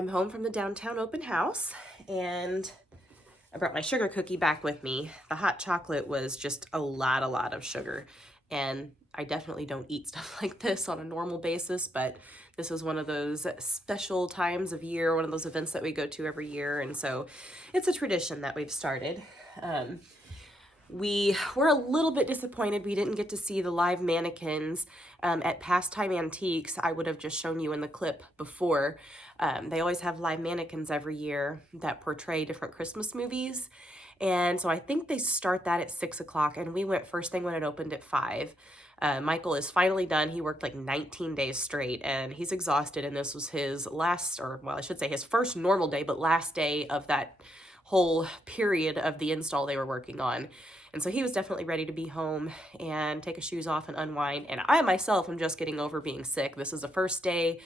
I'm home from the downtown open house and I brought my sugar cookie back with me. The hot chocolate was just a lot of sugar, and I definitely don't eat stuff like this on a normal basis, but this is one of those special times of year, one of those events that we go to every year, and so it's a tradition that we've started. We were a little bit disappointed we didn't get to see the live mannequins at Pastime Antiques. I would have just shown you in the clip before. They always have live mannequins every year that portray different Christmas movies. And so I think they start that at 6 o'clock, and we went first thing when it opened at 5. Michael is finally done. He worked like 19 days straight and he's exhausted, and this was his last, or well, I should say his first normal day, but last day of that whole period of the install they were working on. And so he was definitely ready to be home and take his shoes off and unwind. And I myself am just getting over being sick. This is the first day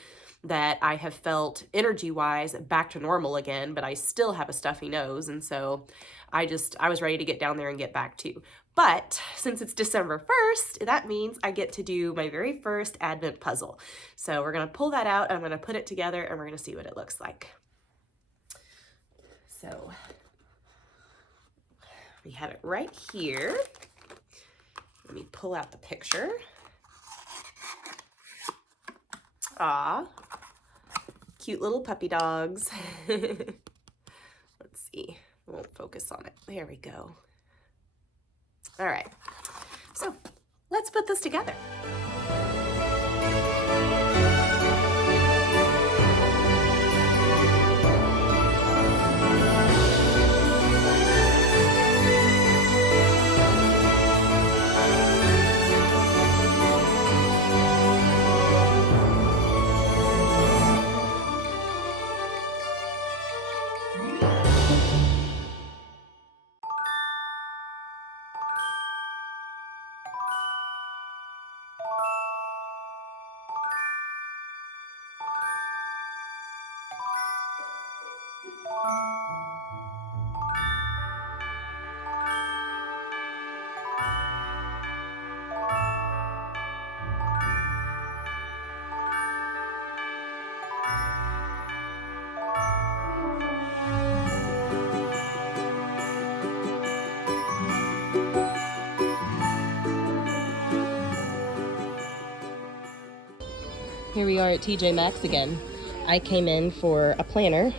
that I have felt energy-wise back to normal again, but I still have a stuffy nose. And so I was ready to get down there and get back too. But since it's December 1st, that means I get to do my very first Advent puzzle. So we're gonna pull that out, I'm gonna put it together, and we're gonna see what it looks like. So we have it right here. Let me pull out the picture. Ah, cute little puppy dogs. Let's see, I won't focus on it. There we go. All right, so let's put this together. Here we are at TJ Maxx again. I came in for a planner,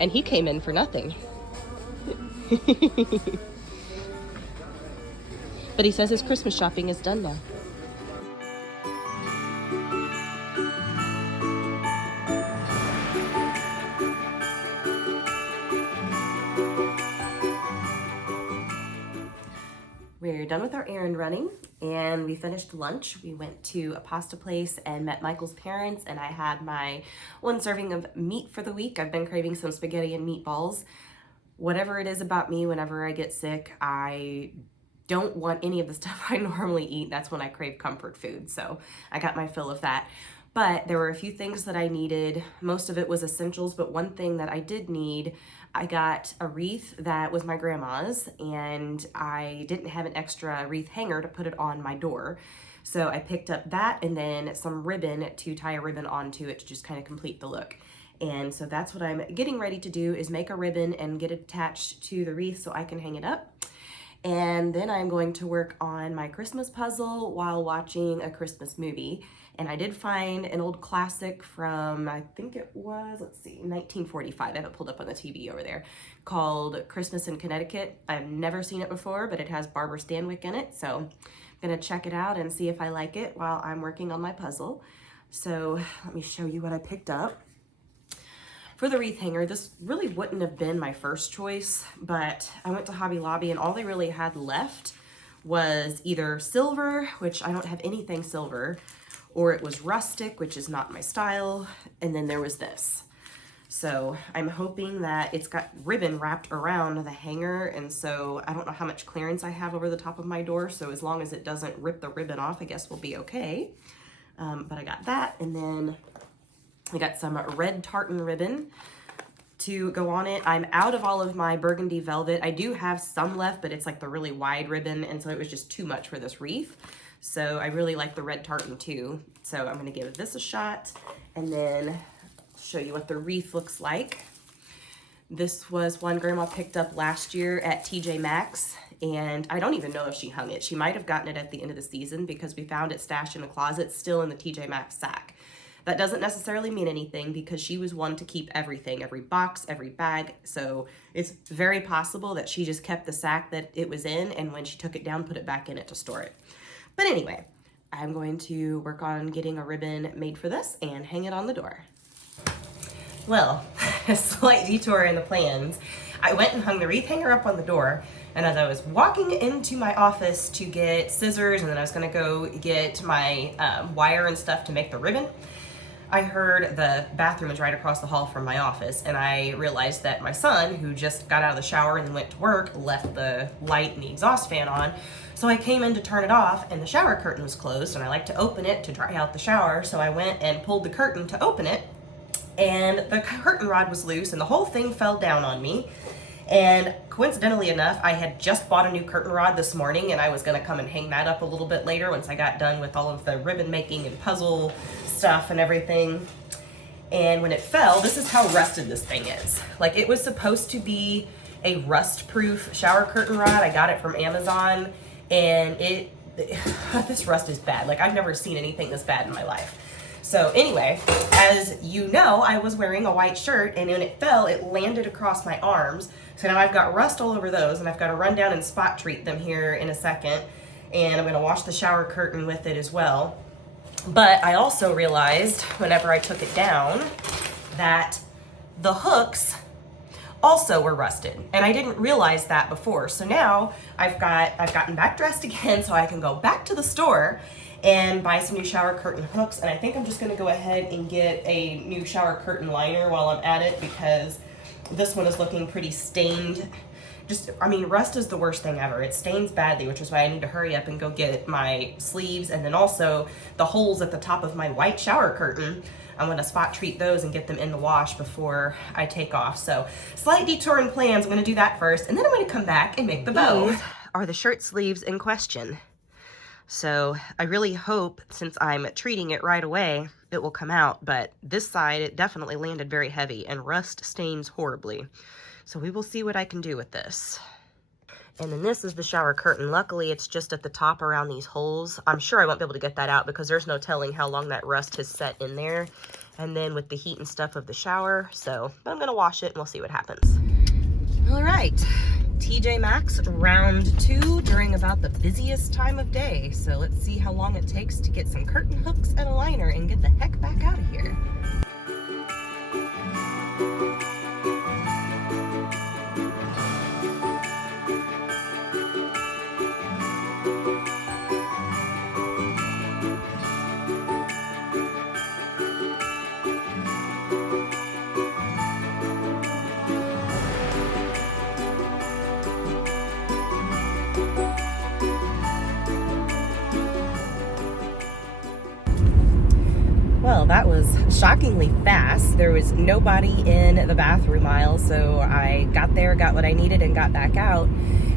and he came in for nothing. But he says his Christmas shopping is done now. We're done with our errand running and we finished lunch. We went to a pasta place and met Michael's parents, and I had my one serving of meat for the week. I've been craving some spaghetti and meatballs. Whatever it is about me, whenever I get sick, I don't want any of the stuff I normally eat. That's when I crave comfort food. So I got my fill of that. But there were a few things that I needed. Most of it was essentials, but one thing that I did need, I got a wreath that was my grandma's, and I didn't have an extra wreath hanger to put it on my door. So I picked up that and then some ribbon to tie a ribbon onto it to just kind of complete the look. And so that's what I'm getting ready to do, is make a ribbon and get it attached to the wreath so I can hang it up. And then I'm going to work on my Christmas puzzle while watching a Christmas movie. And I did find an old classic from, I think it was, let's see, 1945. I have it pulled up on the TV over there, called Christmas in Connecticut. I've never seen it before, but it has Barbara Stanwyck in it. So I'm gonna check it out and see if I like it while I'm working on my puzzle. So let me show you what I picked up. For the wreath hanger, this really wouldn't have been my first choice, but I went to Hobby Lobby and all they really had left was either silver, which I don't have anything silver, or it was rustic, which is not my style, and then there was this. So I'm hoping that it's got ribbon wrapped around the hanger, and so I don't know how much clearance I have over the top of my door, so as long as it doesn't rip the ribbon off, I guess we'll be okay. But I got that, and then I got some red tartan ribbon to go on it. I'm out of all of my burgundy velvet. I do have some left, but it's like the really wide ribbon, and so it was just too much for this wreath. So I really like the red tartan too. So I'm gonna give this a shot and then show you what the wreath looks like. This was one Grandma picked up last year at TJ Maxx, and I don't even know if she hung it. She might have gotten it at the end of the season because we found it stashed in a closet still in the TJ Maxx sack. That doesn't necessarily mean anything because she was one to keep everything, every box, every bag. So it's very possible that she just kept the sack that it was in, and when she took it down, put it back in it to store it. But anyway, I'm going to work on getting a ribbon made for this and hang it on the door. Well, a slight detour in the plans. I went and hung the wreath hanger up on the door, and as I was walking into my office to get scissors, and then I was gonna go get my wire and stuff to make the ribbon, I heard the bathroom is right across the hall from my office, and I realized that my son, who just got out of the shower and then went to work, left the light and the exhaust fan on. So I came in to turn it off, and the shower curtain was closed, and I like to open it to dry out the shower, so I went and pulled the curtain to open it, and the curtain rod was loose, and the whole thing fell down on me. And coincidentally enough, I had just bought a new curtain rod this morning, and I was gonna come and hang that up a little bit later once I got done with all of the ribbon making and puzzle stuff and everything. And when it fell, this is how rusted this thing is. Like, it was supposed to be a rust-proof shower curtain rod. I got it from Amazon, and this rust is bad. Like, I've never seen anything this bad in my life. So anyway, as you know, I was wearing a white shirt, and when it fell, it landed across my arms. So now I've got rust all over those, and I've got to run down and spot treat them here in a second. And I'm gonna wash the shower curtain with it as well. But I also realized whenever I took it down that the hooks also were rusted, and I didn't realize that before. So now I've gotten back dressed again so I can go back to the store and buy some new shower curtain hooks. And I think I'm just gonna go ahead and get a new shower curtain liner while I'm at it, because this one is looking pretty stained. Rust is the worst thing ever. It stains badly, which is why I need to hurry up and go get my sleeves, and then also the holes at the top of my white shower curtain. I'm gonna spot treat those and get them in the wash before I take off. So slight detour in plans. I'm gonna do that first, and then I'm gonna come back and make the bow. These are the shirt sleeves in question. So I really hope, since I'm treating it right away, it will come out, but this side, it definitely landed very heavy, and rust stains horribly. So we will see what I can do with this. And then this is the shower curtain. Luckily, it's just at the top around these holes. I'm sure I won't be able to get that out because there's no telling how long that rust has set in there. And then with the heat and stuff of the shower. But I'm gonna wash it and we'll see what happens. All right, TJ Maxx round 2 during about the busiest time of day. So let's see how long it takes to get some curtain hooks and a liner and get the heck back out of here. Well, that was shockingly fast. There was nobody in the bathroom aisle, so I got there, got what I needed, and got back out.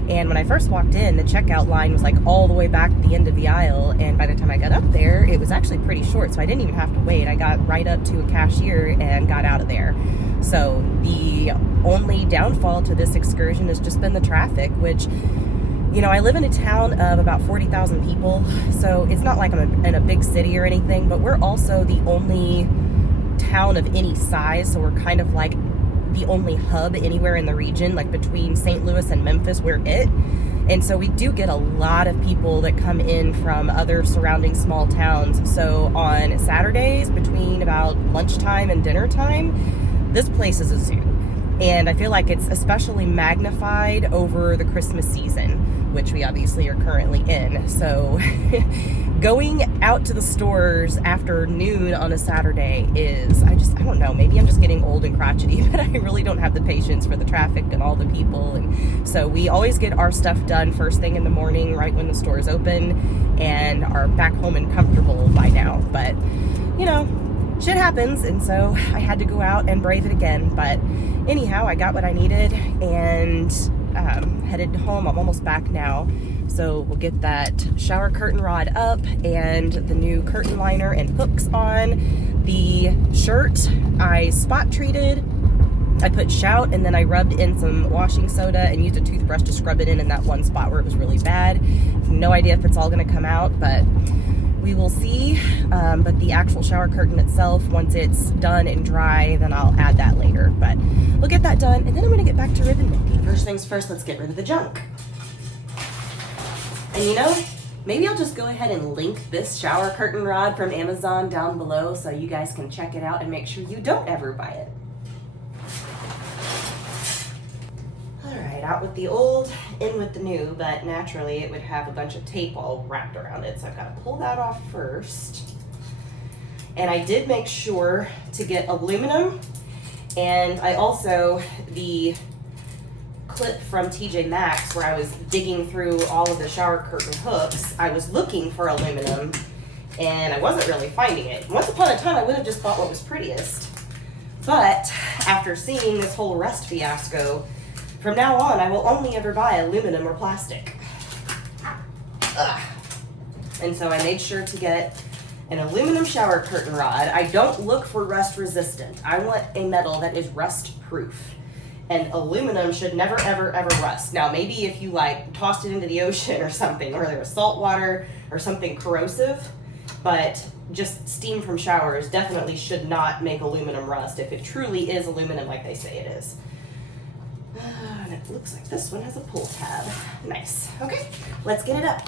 And when I first walked in, the checkout line was like all the way back at the end of the aisle, and by the time I got up there, it was actually pretty short, so I didn't even have to wait. I got right up to a cashier and got out of there. So the only downfall to this excursion has just been the traffic, which, you know, I live in a town of about 40,000 people, so it's not like I'm in a big city or anything, but we're also the only town of any size, so we're kind of like the only hub anywhere in the region, like between St. Louis and Memphis, we're it. And so we do get a lot of people that come in from other surrounding small towns. So on Saturdays, between about lunchtime and dinner time, this place is a zoo. And I feel like it's especially magnified over the Christmas season, which we obviously are currently in. So going out to the stores after noon on a Saturday is, I don't know, maybe I'm just getting old and crotchety, but I really don't have the patience for the traffic and all the people. And so we always get our stuff done first thing in the morning, right when the stores open, and are back home and comfortable by now. But, you know, shit happens, and so I had to go out and brave it again. But anyhow, I got what I needed and headed home. I'm almost back now, so we'll get that shower curtain rod up and the new curtain liner and hooks on. The shirt I spot treated. I put Shout and then I rubbed in some washing soda and used a toothbrush to scrub it in that one spot where it was really bad. No idea if it's all gonna come out, but we will see. But the actual shower curtain itself, once it's done and dry, then I'll add that later. But we'll get that done and then I'm gonna get back to ribbon making. First things first, let's get rid of the junk. And you know, maybe I'll just go ahead and link this shower curtain rod from Amazon down below so you guys can check it out and make sure you don't ever buy it. Out with the old, in with the new, but naturally it would have a bunch of tape all wrapped around it, so I've got to pull that off first. And I did make sure to get aluminum, and I also, the clip from TJ Maxx where I was digging through all of the shower curtain hooks, I was looking for aluminum and I wasn't really finding it. Once upon a time I would have just bought what was prettiest, but after seeing this whole rust fiasco, from now on, I will only ever buy aluminum or plastic. Ugh. And so I made sure to get an aluminum shower curtain rod. I don't look for rust resistant. I want a metal that is rust proof. And aluminum should never, ever, ever rust. Now, maybe if you like tossed it into the ocean or something, or there was salt water or something corrosive, but just steam from showers definitely should not make aluminum rust if it truly is aluminum like they say it is. And it looks like this one has a pull tab. Nice. Okay, let's get it up.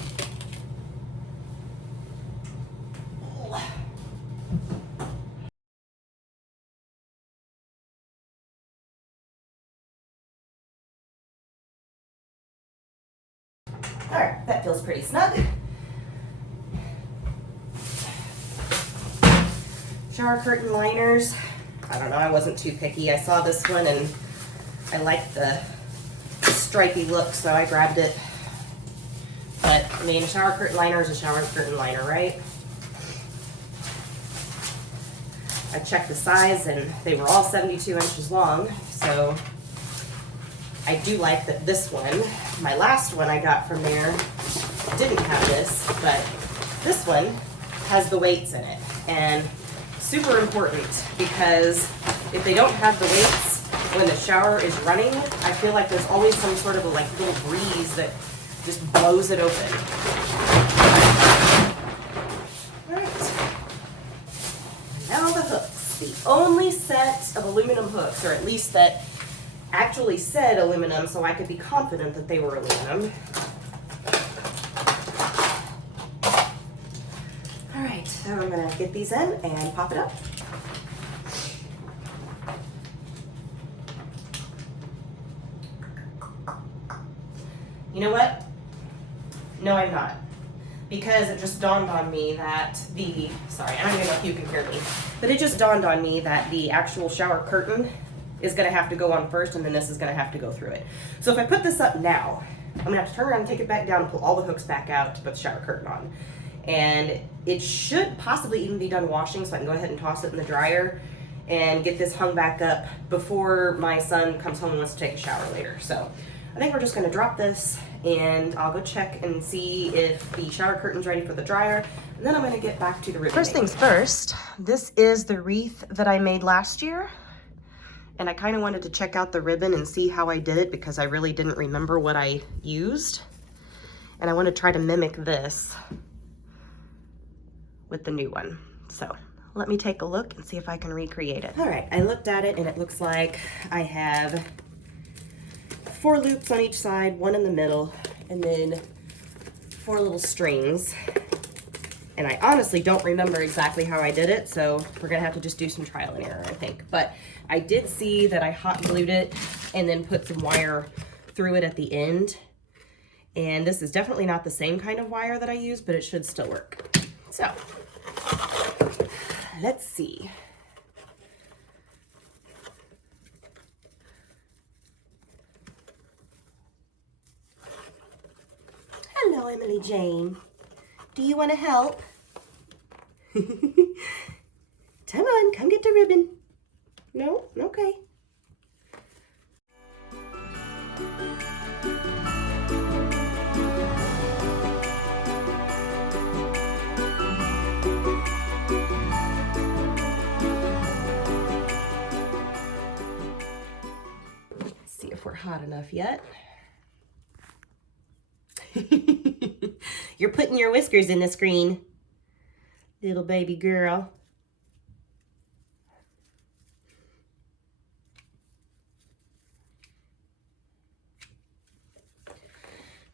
All right, that feels pretty snug. Shower curtain liners. I don't know, I wasn't too picky. I saw this one and I liked the stripy look, so I grabbed it. But I mean, a shower curtain liner is a shower curtain liner, right? I checked the size and they were all 72 inches long, so I do like that this one, my last one I got from there, didn't have this, but this one has the weights in it. And super important, because if they don't have the weights when the shower is running, I feel like there's always some sort of a like little breeze that just blows it open. All right. Now the hooks. The only set of aluminum hooks, or at least that actually said aluminum, so I could be confident that they were aluminum. All right, so I'm gonna get these in and pop it up. You know what? No, I'm not. Because it just dawned on me that sorry, I don't even know if you can hear me, but it just dawned on me that the actual shower curtain is gonna have to go on first, and then this is gonna have to go through it. So if I put this up now, I'm gonna have to turn around and take it back down and pull all the hooks back out to put the shower curtain on. And it should possibly even be done washing, so I can go ahead and toss it in the dryer and get this hung back up before my son comes home and wants to take a shower later. So I think we're just gonna drop this and I'll go check and see if the shower curtain's ready for the dryer, and then I'm gonna get back to the ribbon. First things first, this is the wreath that I made last year, and I kind of wanted to check out the ribbon and see how I did it because I really didn't remember what I used, and I want to try to mimic this with the new one. So let me take a look and see if I can recreate it. All right, I looked at it and it looks like I have 4 loops on each side, 1 in the middle, and then 4 little strings. And I honestly don't remember exactly how I did it, so we're gonna have to just do some trial and error, I think. But I did see that I hot glued it and then put some wire through it at the end. And this is definitely not the same kind of wire that I use, but it should still work. So, let's see. Hello, Emily Jane. Do you want to help? Come on, come get the ribbon. No? Okay. hot enough yet. You're putting your whiskers in the screen, little baby girl.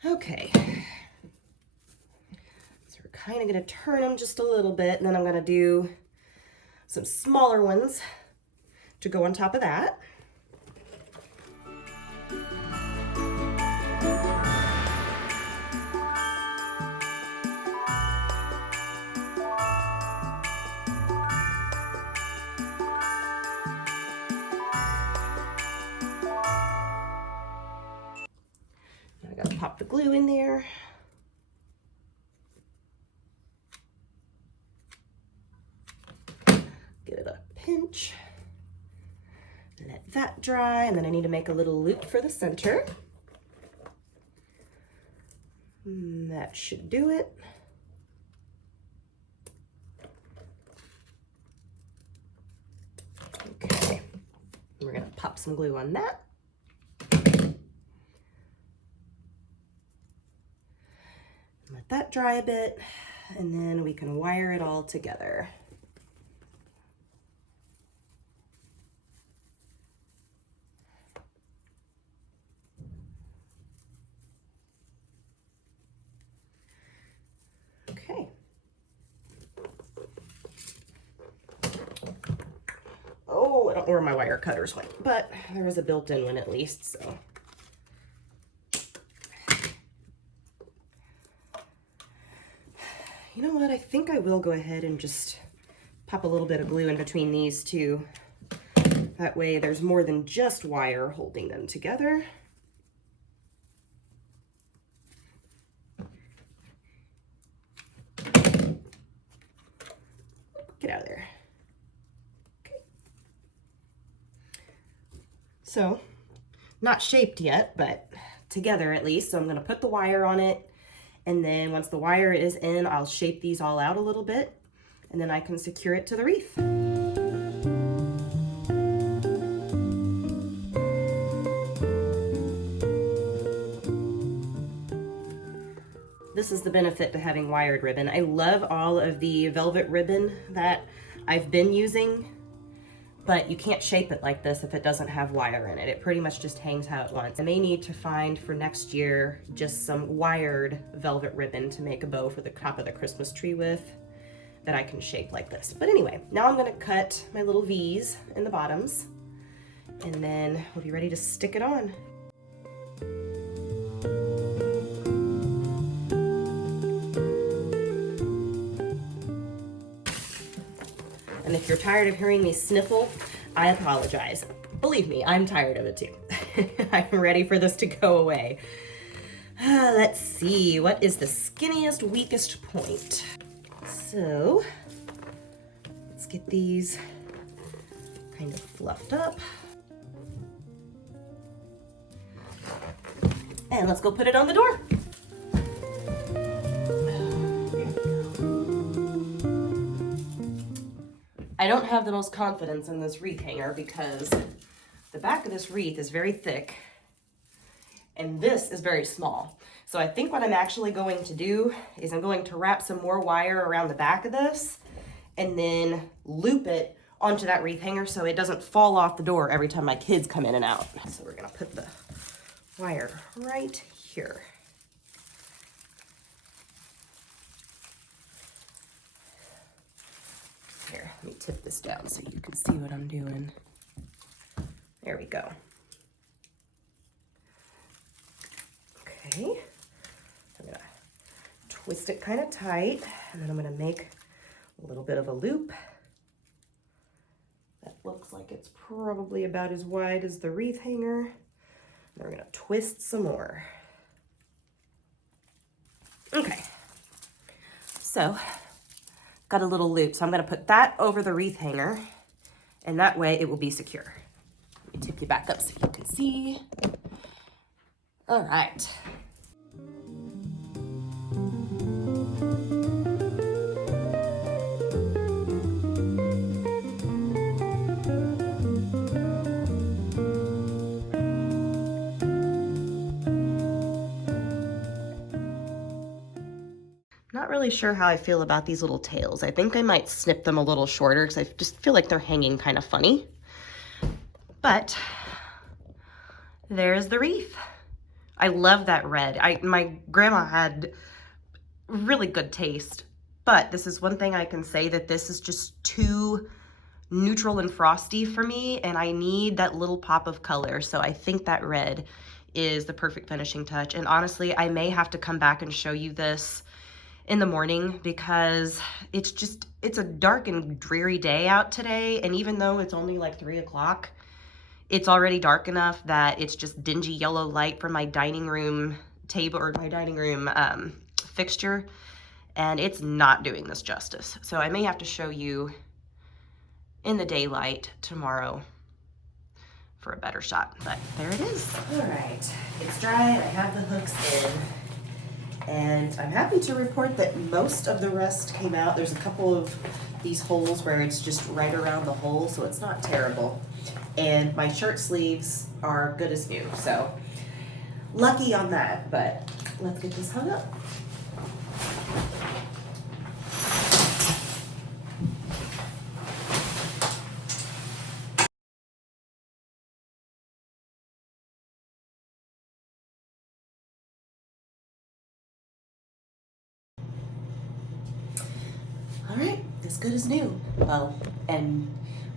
Okay, so we're kind of going to turn them just a little bit, and then I'm going to do some smaller ones to go on top of that. I gotta pop the glue in there. Give it a pinch. Let that dry, and then I need to make a little loop for the center. And that should do it. Okay, we're gonna pop some glue on that. Let that dry a bit, and then we can wire it all together. Okay. Oh, I don't know where my wire cutters went, but there was a built-in one at least, so. You know what, I think I will go ahead and just pop a little bit of glue in between these two. That way there's more than just wire holding them together. Get out of there. Okay. So, not shaped yet, but together at least. So I'm gonna put the wire on it. And then once the wire is in, I'll shape these all out a little bit, and then I can secure it to the wreath. This is the benefit to having wired ribbon. I love all of the velvet ribbon that I've been using, but you can't shape it like this if it doesn't have wire in it. It pretty much just hangs how it wants. I may need to find for next year just some wired velvet ribbon to make a bow for the top of the Christmas tree with that I can shape like this. But anyway, now I'm gonna cut my little V's in the bottoms, and then we'll be ready to stick it on. And if you're tired of hearing me sniffle, I apologize. Believe me, I'm tired of it too. I'm ready for this to go away. Let's see, what is the skinniest, weakest point? So, let's get these kind of fluffed up. And let's go put it on the door. I don't have the most confidence in this wreath hanger because the back of this wreath is very thick and this is very small. So I think what I'm actually going to do is I'm going to wrap some more wire around the back of this and then loop it onto that wreath hanger so it doesn't fall off the door every time my kids come in and out. So we're gonna put the wire right here. Here, let me tip this down so you can see what I'm doing. There we go. Okay, I'm gonna twist it kind of tight, and then I'm gonna make a little bit of a loop. That looks like it's probably about as wide as the wreath hanger. And we're gonna twist some more. Okay, so got a little loop, so I'm gonna put that over the wreath hanger, and that way it will be secure. Let me tip you back up so you can see. All right. really sure how I feel about these little tails. I think I might snip them a little shorter because I just feel like they're hanging kind of funny. But there's the wreath. I love that red. My grandma had really good taste, but this is one thing I can say, that this is just too neutral and frosty for me, and I need that little pop of color. So I think that red is the perfect finishing touch. And honestly, I may have to come back and show you this in the morning because it's a dark and dreary day out today. And even though it's only like 3 o'clock, it's already dark enough that it's just dingy yellow light from my dining room table, or my dining room fixture, and it's not doing this justice. So I may have to show you in the daylight tomorrow for a better shot, but there it is. All right, it's dry, I have the hooks in, and I'm happy to report that most of the rest came out. There's a couple of these holes where it's just right around the hole, so it's not terrible. And my shirt sleeves are good as new, so lucky on that. But let's get this hung up. All right, as good as new. Well, and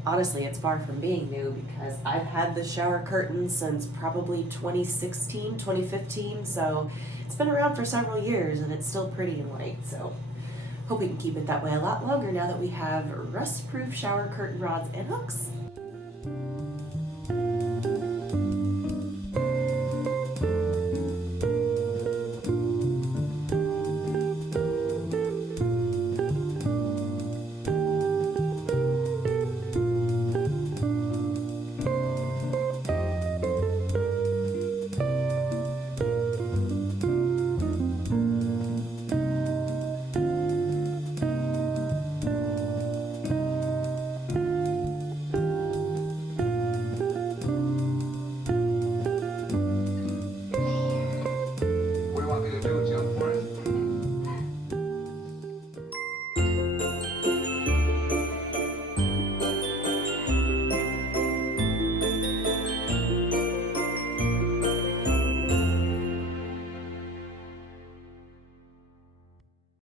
honestly, it's far from being new because I've had the shower curtain since probably 2016, 2015, so it's been around for several years and it's still pretty and light, so hope we can keep it that way a lot longer now that we have rust-proof shower curtain rods and hooks.